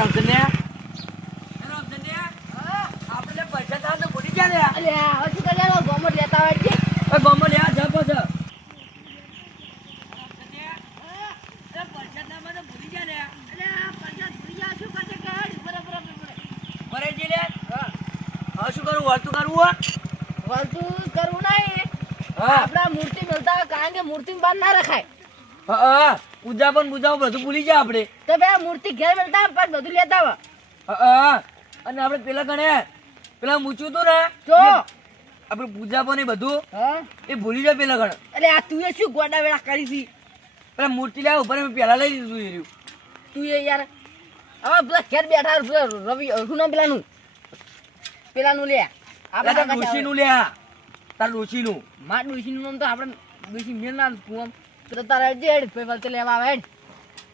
આપણે પૈસા થાય તો ભૂલી ગયા લે. અલ્યા હજુ કલ્યાણ ગોમત લેતા હોય છે. ગમો લે જપ છે. શું કરું વળતું કરવું વળતું કરવું નહીં. હા આપડા મૂર્તિ મળતા હોય કારણ કે મૂર્તિ બાર ના રખાય. હા પૂજા પણ પૂજા બધું ભૂલી જાય આપણે. તો ભાઈ મૂર્તિ ઘેર મળતા હોય પણ બધું લેતા હોય. હા અને આપણે પેલા ગણે પેલા મૂચ્યું હતું ને તો આપણે પૂજા પણ એ બધું હા એ ભૂલી જાય પેલા ગણે. એટલે આ તું એ શું ગોડા વેળા કરી હતી. પેલા મૂર્તિ લાવ ઉપર મેં પેલા લઈ દીધું એ રહ્યું. તું એ યાર હવે પેલા ઘેર બેઠા પેલા રવિ શું નામ પેલાનું લે તાર ડોશીનું લ્યા તાર ડોશીનું. માર ડોશીનું નામ તો આપણે ડોશી મેલ ના પૂમ તો તારા જેડ પેપર લેવા આવે હેડ.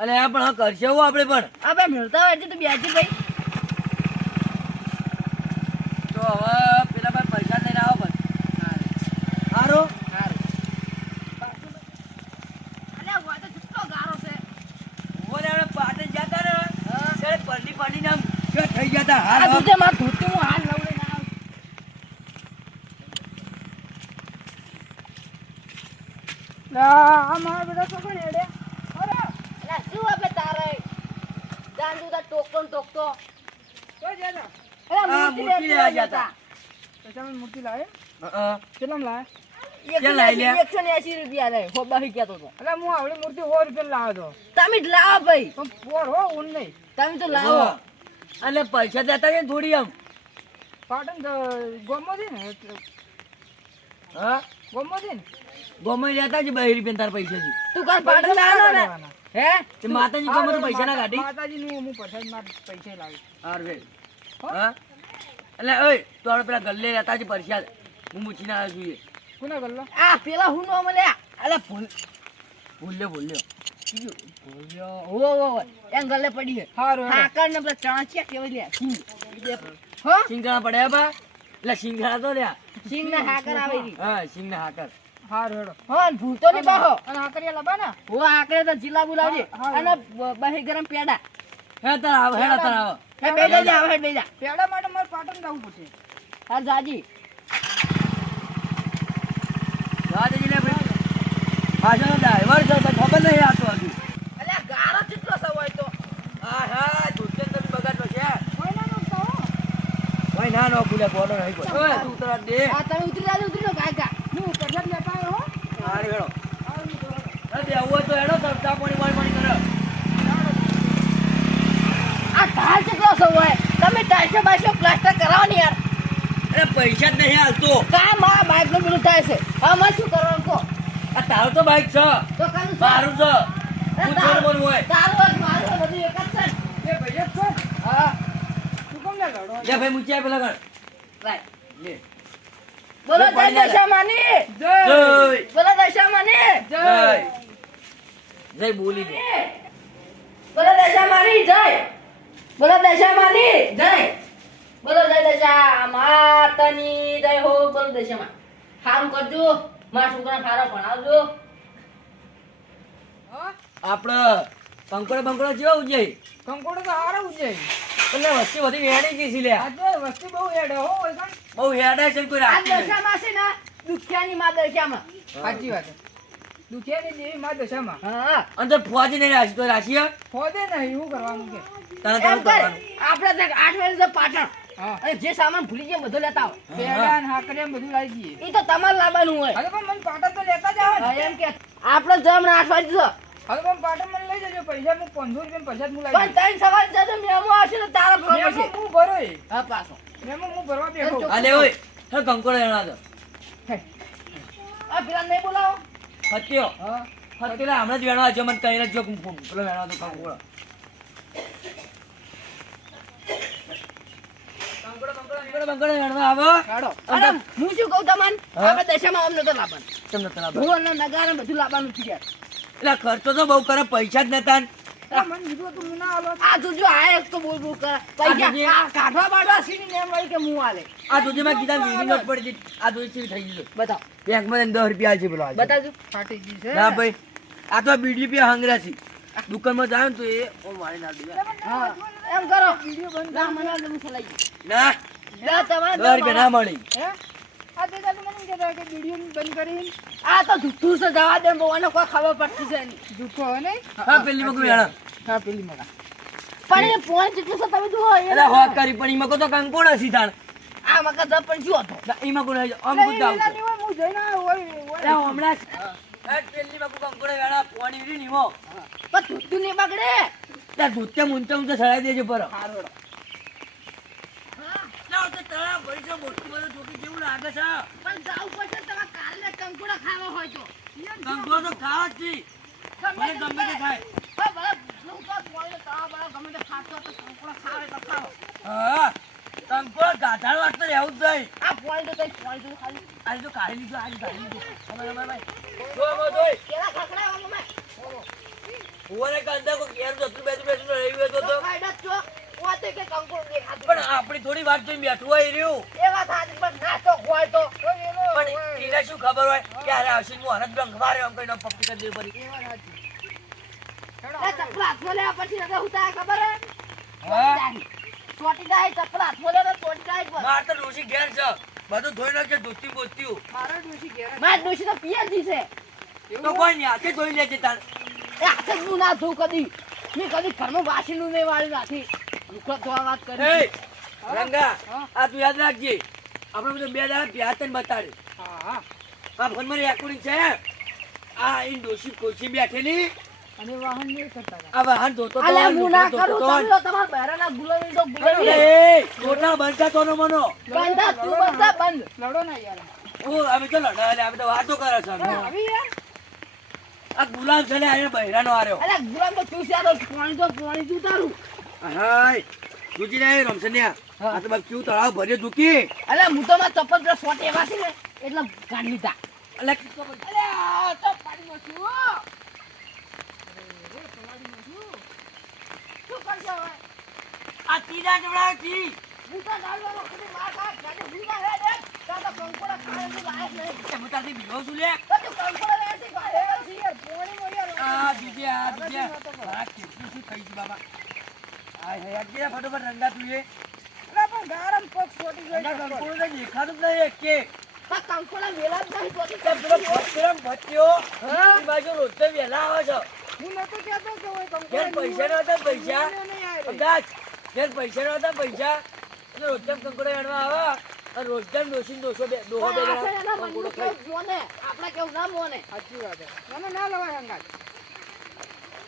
અને આ પણ કરશે હું આપણે પણ. આ ભાઈ મળતા હોય તો બેસી ભાઈ. તો હવે પેલા ભાઈ પૈસા લઈને આવો પણ સારો ઓરે આપણે પાટે જતા ને ત્યારે પલ્લી પાડીને આમ થઈ જતા હાલ આ તું માર ધોતી હું હાલ લવડે ના આવ. આ મારા બેટા તો કોણ હેડે? અરે અલા શું આપે તારે જાંદુ તા ટોકતો ને ટોકતો. કોઈ જાના અલા હા, મૂર્તિ મૂર્તિ લેવા લેવા જતા. પૈસામાં મૂર્તિ લાવે હા કેટલામાં લાવે? ક્યાં લાવી લે? 180 રૂપિયા લે હો બાહી કહેતો તો. એટલે હું આવડી મૂર્તિ 100 રૂપિયા લાવ્યો તો તમે જ લાવો ભાઈ. પણ પોર હો ઊન નહીં. તમે તો લાવો. અને પૈસા દેતા છે ને થોડી આમ. પાટણ ગોમો છે ને એટલે હા ગોમો છે ને ગમે લેતા છે 2 રૂપિયા તાર પૈસા છે. તું કાલ પાટણ લાવવાનો ને હે તે માતાજી ગમે તો પૈસા ના કાઢી. માતાજીનું હું પ્રસાદમાં પૈસા લાવી હાર વે હા એટલે ઓય તો આપણે પેલા ગલ્લે લેતા છે પરસાદ હું મૂકીને આવ્યો છું એ. કોના ગલ્લો આ પેલા હું નો મળ્યા. અલા ભૂલ્યો હો એમ ગલે પડી છે. હારું હેડો. હાકર ને પેલા ચાંચિયા કેવા લે સિંગ હો સિંગણા પડ્યા બા એટલે સિંગણા તો લ્યા. સિંગ ને હાકર આવે રી. હા સિંગના હાકર. હારું હેડો. હો ને ભૂતો ની બાહો અને આકરિયા લાવવા ને હો આકરે તો જિલ્લા બોલાવજે હા, અને બહી ગરમ પેડા હે તાર આવો હેડા તાર આવો. હે બેજા જા હવે બેજા પેડા માટે મારે પાટણ જવું પડશે હાલ જાજી જવા દેજે લે ભાઈ. પાછળનો ડ્રાઈવર છે તો ખબર નહીં આવતો હજુ. અલ્યા ગારો કેટલો સવાય તો હા હા ધૂળતે તમે બગાડતો છે. કોઈ ના નોખતા હો કોઈ ના નો ભૂલે બોલો નહીં કોઈ. ઓય તું ઉતરા દે. આ તમે ઉતરી જાજો ગાયકા હું પ્રસાદ લેતા આવ્યો હો હારી હેડો. હારું હું તો હેડો. અરે આવું હોય તો હેડો ચા પાણી કરે. આ ઢાલ કેટલો સવાય તમે ટાઈસો બાઈસો પ્લાસ્ટર કરાવો ને યાર અરે પૈસા જ નહીં હાલતો. કા માં બાઈક નું પેલું થાય છે આમાં શું કરવાનું કો આ તારો તો બાઈક છે તો કાનું મારું છે હું છોડવાનું હોય. તારું મારું બધું એક જ છે એ ભાઈ જ છો હા તું કેમ ના લડો લે ભાઈ મૂક્યા પેલા કર રાઈટ લે. બોલો જય દશા માની જય જય બોલો દશા માની જય જય બોલી દે. બોલો દશા માની જય બોલો દશા માની જય બોલો જય દશા માતની જય હો બોલો દશા માં સારું કરજો મારા છોકરા સારા ભણાવજો આપડે કંકોડો જેવો ઉજે કંકોડો તો હારા ઉજે એટલે વસ્તી બધી વેણી ગઈ છે લે. આજે વસ્તી બહુ હેડે હો ઓય કાન બહુ હેડા છે ને કોઈ આ રાખતી નહીં. દશામાં છે ને દુખિયાની માં દશામાં સાચી વાત છે દુખિયાની દેવી માં દશામાં હા અને તો ફોજી નહીં રાશી તો રાશી હે? ફોદે નહીં એવું કરવાનું કે તને એમ તારું કર કરવાનું. આપણે તો 8 વાગે પાટણ હા અને જે સામાન ભૂલી ગયા બધો લેતા આવો પેડા ને હાકરિયા ને બધું લાવી દઈએ એ તો તમારે લાવવાનું હોય હવે પણ મને પાટણ તો લેતા જ આવે ને હા, એમ કે આપણે જમ 8 વાગે છો હવે પણ પાટણ મને લઈ જજો પૈસા હું 500 રૂપિયા પૈસા હું પણ લાવી ત્રણ સવારે જજો મેમો આવશે તો તારા ભરવા મેમો પડશે હું ભરો એ. હા પાછો મેમો હું ભરવા બેઠો ચોખ્ખું. આ લે ઓય હે કંકોડો એના તો આ પેલા નહીં બોલાવો ફત્યો હા ફત્યો હમણાં જ વેણવા છે મને કહીને જો પેલો વેણવા તો કંકોડો કંકોડો વેણવા આવો. કાઢો અરે હું શું કહું તમને હા? આપણે દશામાં અમને તો લાવવાનું તમને તને આપે. ભૂલ ને નગારા બધું લાવવાનું છે યાર એટલે ખર્ચો તો બહુ કરે પૈસા જ નતા ને. આ મને કીધું હતું હું ના આલો આ તું જો આ એક તો બોલ બોલ કરે પૈસા આ આ કાઢવા બાડવા સીડી ને એમ વળી કે મું આલે આ દૂધીમાં કીધા વીણી નોટ પડી હતી. આ દૂધી થઈ ગયું બતાવ બેંકમાં 10 રૂપિયા છે પેલો આજે. બતાવજો ફાટી ગઈ છે ના ભાઈ આ તો બીડી પી હંગરા છે દુકાનમાં જાય ને તો એ ઓ મારી ના દે. હા એમ કરો વિડીયો બંધ ના મને હું ચલાવી ના ના તમારે દર કે ના મળી હે આ તે મને એમ કહેતા કે વિડીયો બંધ કરી આ તો જૂઠું છે જવા દે બોવાનો કોઈ ખબર પડતી છે નહીં જૂઠો હે નહીં હા પેલી મગું વેણા હા પેલી મગા પણ એ ફોન જેટલું છે તમે જુઓ અરે હોક કરી પણ ઈમાં તો કંકોડ હસી તાણ આ મગજ પણ શું હતો ઈમાં કોણ આમ અરે, ગુડ આવતો એલા ની હું જોઈને આવ્યો હોય અરે હમણાં પેલી મગું કંકોડ વેણા પોણી રી નીવો પણ જૂઠું નહીં બગડે ત્યાં ધૂતે મુંતે મુંતે સડાઈ દેજો પર હારોડો ના તો તળા ભરી છે મોટું બધું જોકી કેવું લાગે છે પણ જાવ પડશે તમે કાલે કંકુડા ખાવા હોય તો કંકોડ તો ખાવા જ છી મને ગમે તે ખાય હા બરાબર હું તો બોલે તાવ બરાબર ગમે તે ખાતો તો કંકુડા ખાવે તો ખાવ હા કંકોડ ગાધાળ વાત તો રહેવું જ નહીં આ પોઈન્ટ તો ખાલી આજે તો કાઢી લીધું આજે કાઢી લીધું અમારે ભાઈ જોઈ કેલા ખકડા મમ્મી ઓરે કંદા કો ઘેર જતું બેઠું રહી ગયો તો ખાઈડા છો ઓતે કે કંકુડ દેખાતું પણ આપણી થોડી વાત જોઈ બેઠું હોય રહ્યું એ વાત હાજી પણ ના તો હોય તો પણ એને શું ખબર હોય કે અરે આવશે હું હરત ડંગ મારે આમ કઈ પપ્પી કરી દેવી પડી એ ચપલા હાથમાં લેવા પછી નકર હું તારે ખબર હે હા ચોટી જાય ચપલા હાથમાં લેવા ચોટી જાય બસ માર તો ડોશી ઘેર છે બધું ધોઈ નાખે ધોતી બોતી મારા ડોશી ઘેર માર ડોશી તો પિયરજી છે તો કોઈ નહીં હાથે ધોઈ લેજે તાર એ હાથે જ હું ના ધોઉં કદી મેં કદી ઘરમાં વાસીનું નહીં વાળી નાખી રૂખો ધોવા વાત એ કરી રંગા હા. આ તું યાદ રાખજે આપણે બધું બે દાડા પ્યાર તને બતાડે હા હા આ ફોનમાં રેકોર્ડિંગ છે આ ઈ ડોશી ખુરશી બેઠેલી અને વાહન નહીં કરતા હતા. આ વાહન ધોતો તો અલ્યા હું ના ધોતો કરું તો. તમે તો તમારા બહેરાના ગુલામી તો ગુલામી એ ટોટલા બંધા તો નો મનો બંધા તું બંધા બંધ લડો ના યાર હું અમે તો લડા અમે તો વાતો કરે છે અમે. આવી યાર આ ગુલામ છે ને આ બહેરાનો આર્યો અરે ગુલામ તો તું છે તો પાણી તું તારું હાય દુજી રે રમસન્યા આ તો બાપ કેવું તળાવ ભર્યો દુકી અરે હું તો મારા ચપ્પલ પેલા સોટે એવા છે ને એટલે કાઢી લીધા એટલે અરે આ તો પાડી નાખ્યું શું કરશો હવે આ તીડા જવડા તી હું તો ડાળવાનો કદી માર ખા ગાડી ભૂલા હે દે તાતા કંકોડા ખાવાનું લાયક નહીં એ મુતાથી બીજો શું લે તો તું કંકોડા લે છે ભાઈ હે છે યાર પોણી મોયા આ દુજે આ કેટલું શું થઈ ગયું બાબા આ હે આ કે ફટોફટ રંગા તું એ અલા પણ ગારમ પગ છોટી ગઈ રંગા કંકોડો ને દેખાતું જ નહીં એક કે આ કંકોડા વેલા જ નહીં તો તે પેલો ભક્તિરામ ભટ્ટીઓ ઈ બાજુ રોજ તો વહેલા આવે છે હું નતો કહેતો કે ઓય કંકોડા ઘેર પૈસા ન હતા પૈસા નહીં આવે અમદાજ ઘેર પૈસા ન હતા પૈસા એટલે રોજ કંકોડા વેણવા આવે અને રોજ ડોસી ડોસો બે ડોહો બે આ છે એના કંકોડો મનનું ખાય કેવું મોને આપણે કેવું ના મોને સાચી વાત છે મને ના લવાય હંગાત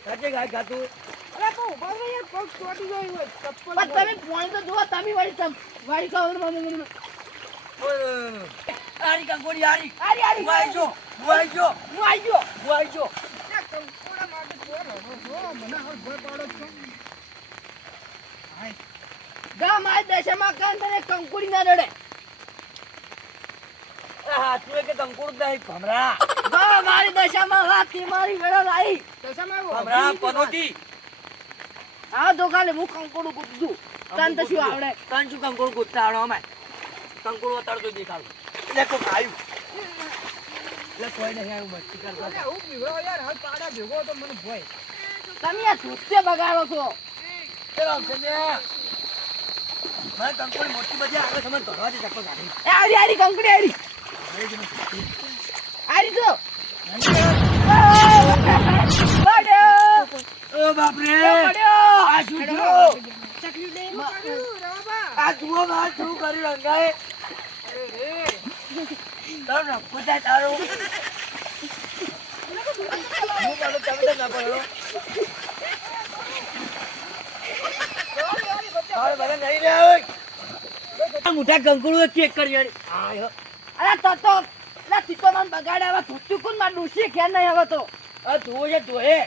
સાચે ગાય ખાતું અલા પણ ઉભા રહો યાર પગ છોટી ગઈ હોય ચપ્પલ પણ તમે પોણી તો જુઓ તમે વાળી ખાવ આરી કંકોડી આરી આરી આરી હું આઈ જો હું આવી ગયો હું આઈ જો કંકોડા માટે જો મને હવે ભય પાડો છો ગામ આ દેશમાં કાન તને કંકુડી ના રડે હાથું કે કંકોડ નહીં ભમરા ગામ મારી દશામાં હાથી મારી વેળા લાઈ દશામાં ભમરા પનોતી આ તો કાલે હું કંકોડું કૂદું તને તો શું આવડે તન શું કંકોડ ગોતતા આવડો અમે કંકોડ ઉતારતો દેખાડું એટલે કોઈ આવ્યું એટલે કોઈ નહીં આવ્યું મસ્તી કરતા અરે હું બીવડો યાર હાલ પાડા ભેગો તો મને ભય તમે આ ધોતે બગાડો છો ચલો સમજે મને કંકોડ મોટી બધી આગળ સમજ ભરવા દે ચપ્પલ કાઢી એ આરી આરી કંકડી આરી આરી તો પડ્યો ઓ બાપ રે પડ્યો આ શું થયું ચકલી દે રાબા આ જુઓ માં શું કર્યું રંગાએ અરે રે તારું નખું થાય તારું હું બોલું તમે તો ના પડો હવે બધા નહીં રે હવે મોટા કંકુડું ચેક કરી આયો અરે તો લા તીતો મન બગાડે હવે ધોતું કોણ માં ડૂસી ખેર નહીં હવે તો આ ધોએ છે ધોએ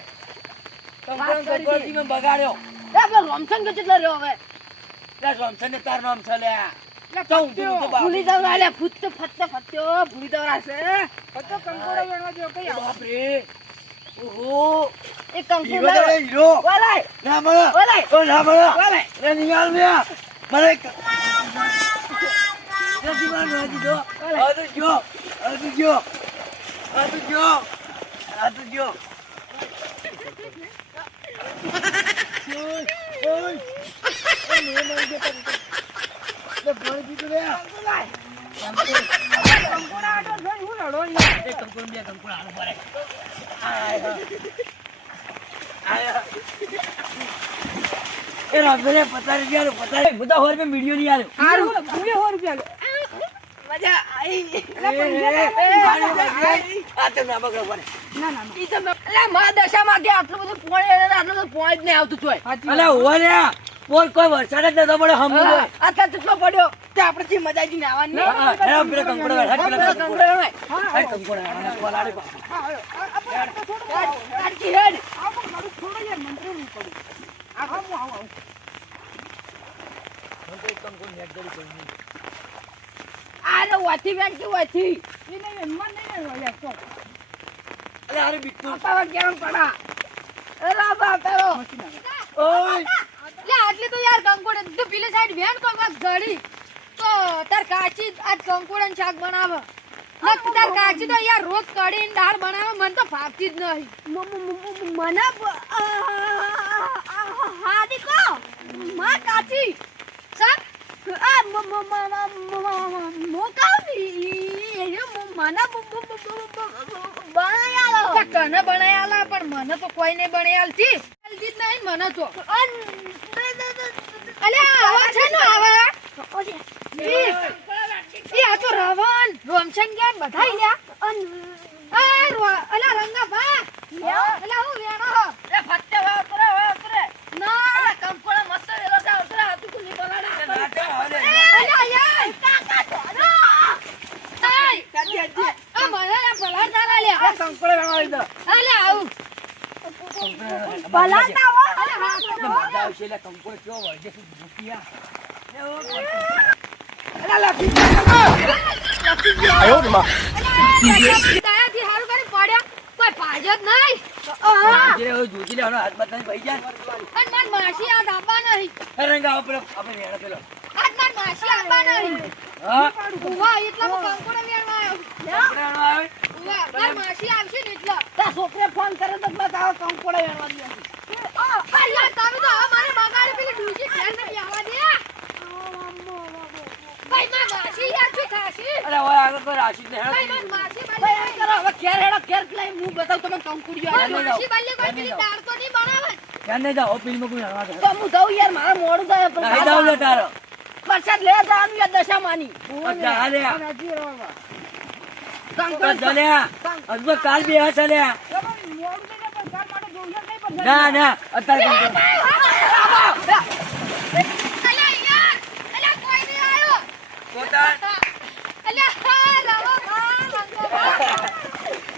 કંકુડ મને બગાડ્યો એ આપણે રોમસન કે કેટલા રહ્યો હવે લે રોમસન ને તાર નામ છે લે તો ભૂલી જવા લે ફૂટ ફત્યો ભૂલી જવા છે તો કંકોડા વેણવા જો કઈ આવો બાપ રે ઓહો એ કંકુ હીરો તો હીરો ઓલાય ના મળે ઓલાય ઓ ના મળે ઓલાય રે નિકાલ મે મને જીવાન રાજી દો આ તો જો ઓય મેં મળી ગયો તો. લે પાણી પીધું લે. કંકોડા આટો જોઈને હું લડો યાર. એ કંકોડ બે કંકોડ હાલો પડે. આયા. એ રામધરે 50 રૂપિયા 50 બધા હોર મેં વિડિયો નહીં આવ્યો. હારું પૂરે 100 રૂપિયા લે. મજા આવી. આ તો ના બગડો પડે. ના ના ઈ તો અલા મા દશામાં કે આટલું બધું પોણી અને આટલું બધું પોણી જ નહીં આવતું ચોય. સાચી અલા ઓલ્યા બોલ કોઈ વરસાદ જ નતો પડ્યો હમ બોલ. આ તો કેટલો પડ્યો તે આપણે થી મજા આવી નાવાની. હા પેલા કંકોડ હેડ પેલા કંકોડ હા હેડ કંકોડ અને કોલાડી પા. આપણે તો થોડું આટકી હેડ. આવું મારું થોડું યાર મંત્ર નહીં પડું. આવું કંકોડ હેડ કરી કોઈ આ રે વાથી બેન કે વાથી. એ નહીં મન નહીં યાર તો અલા અરે બિટ્ટુ પાવા કેમ પડા. એલા બાપરો. ઓય લે આટલી તો યાર કંકોડે તો પેલી સાઈડ વેણ કોઈ વાત ઘડી તો તાર કાચી આજ કંકોડન શાક બનાવે ને તાર કાચી તો યાર રોજ કઢીને દાળ બનાવે મને તો ભાવતી જ નહીં મને હાદી કો માં કાચી સર આ મો કાઉની એ મને બનાયાલો કને બનાયાલા પણ મને તો કોઈ નહીં બનાયાલતી જલ્દી જ નહીં મને તો અલ્યા આવા છે ને આવા એ આ તો રવન રોમશન ગયા બધાઈ લ્યા અલા રંગા ભા અલા હું વેણો એ ફટ્ટે વાતરે ના કંકોડા મસ્ત વેલો છે ઉતરે આતું કુલી બગાડે. અલ્યા યાર કાકા કાજી આજી આ મને ભલાર દાલા લ્યા કંકોડા વેણવાઈ દો. અલ્યા આવું ભલા ના હો અલ્યા હા મજા આવશે એટલે કંકોડ કેવો વળગે છે ભૂકિયા. તાયાથી હારું કરી પડ્યા કોઈ ભાજ જ નહીં જે હોય જોતી લે હાથ બતાને ભાઈ જાય. અને માર માસી આ દાબા નહીં રંગા આપણે આપણે વેણો પેલો. આજ માર માસી આબા નહીં હા ઉવા એટલા કંકોડા વેણવા આવ્યો કંકોડાનો આવે. ઉવા માર માસી આવશે ને એટલા તા છોકરે ફોન કરે તો બતાવો કંકોડા વેણવા દે. અલ્યા તમે તો આ મારે મગાડી પેલી ડૂજી ફેર નહીં આવવા દે ભાઈ માર માસી યાર શું થાશે અરે ઓય આગળ કોઈ રાશિદ ને ભાઈ હેડો. માર માસી ભાઈ એમ બાલે કરો હવે ઘેર હેડો ઘેર લઈ હું બતાવું તમે કંકુડિયો માર આવે. માસી બાલે કોઈ પેલી દાળ તો નહીં બનાવે ક્યાં નહીં જાઓ ફિલ્મ કોઈ હરવા દે. તો હું જાઉં યાર મારા મોડું થાય પણ નહીં જાવ લે તારો. પ્રસાદ લે જવાનું યાર દશામાની. જા લે રાજી રહેવા. તો જલ્યા હજુ કાલ બે હશે લે. મોડું થઈ જાય પણ કાલ માટે જોઈએ નહીં પણ ના ના અત્યારે કંકોડ. અલ્યા યાર અલ્યા કોઈ નહીં આયો પોતા અલ્યા રવા ભા રંગો ભા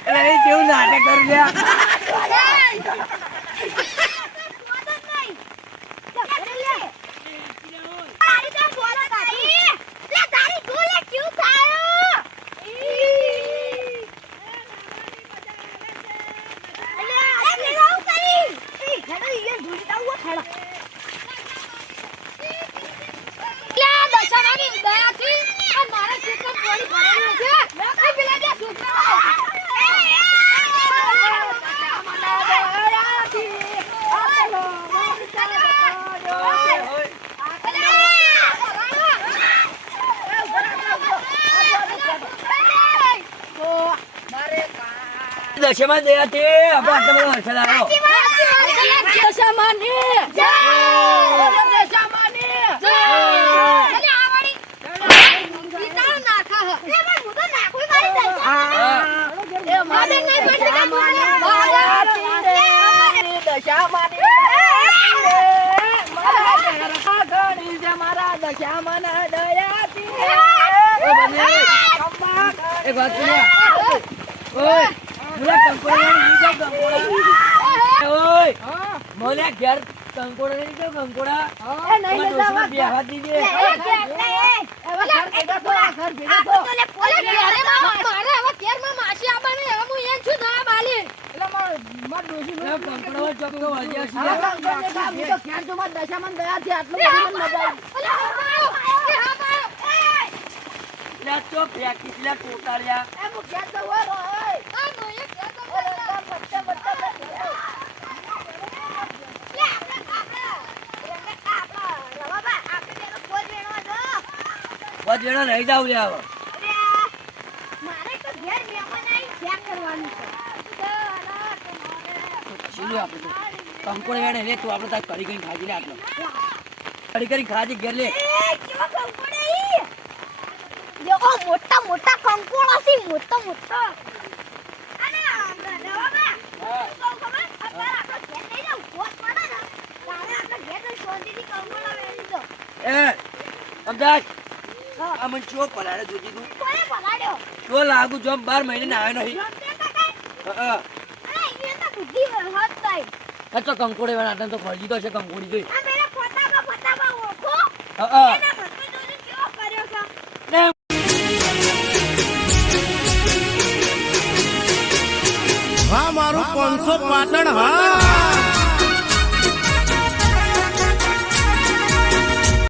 એટલે એ કેવું નાટક કરું લ્યા. દશેમાં દયાથી આપણે આટલો બધો વરસાદ આવ્યો. દશામાની જય! દશામાની અલ્યા આ વાળી પિતાળ નાખા હ એ મારી મારા દશામાના દયાથી એક વાત સુન્યા. ઓય મુલા કંકોડા નહીં જાવ કંકોડા. ઓય મોલ્યા ઘેર કંકોડા નહીં જાવ કંકોડા. તમારા દોસ્તને બે હાથ દીજે. કંકોડા ચોખ્ખો વાગ્યા છે. દશામાન દયાથી આટલું બધું મજા લે તો ફેંકી લે કોટાળ્યા. બસ એનો નહીં જાવ લે હવે મારે તો ઘેર મહેમાન આવી ચેક કરવાનું છે શીલું આપણે તો કંકોડા વેણે લે તું આપણે તાર કઢી કરીને ખાજી લે આટલો કઢી કરીને ખાજી ઘેર લે કેવા કંકોડા ઈ દેખો મોટા મોટા કંકોડા છે મોટા મોટા અને ગધવાબા તો ખબર અત્યારે આપણો ઘેર લઈ જાવ પોત પડે ને તારે આપણે ઘેર જઈ શાંતિથી કંકોડા વેણી દો એ અમદાજ આ મને ચો પલાડે જોજી તું કોને પલાડ્યો ચો લાગુ જો 12 મહિને ના આવ્યો નહીં જમતે કાકા હા અરે અહીંયા તો બુદ્ધિ હદ થાય કચ્ચો કંકોડે વેણ આટલે તો ફરજી તો છે કંકોડી જોઈ આ મેરા ફટાફા ઓળખો હા એના ભત્રીજો ને કેવો કર્યો છે ને હા મારું 500 પાટણ હા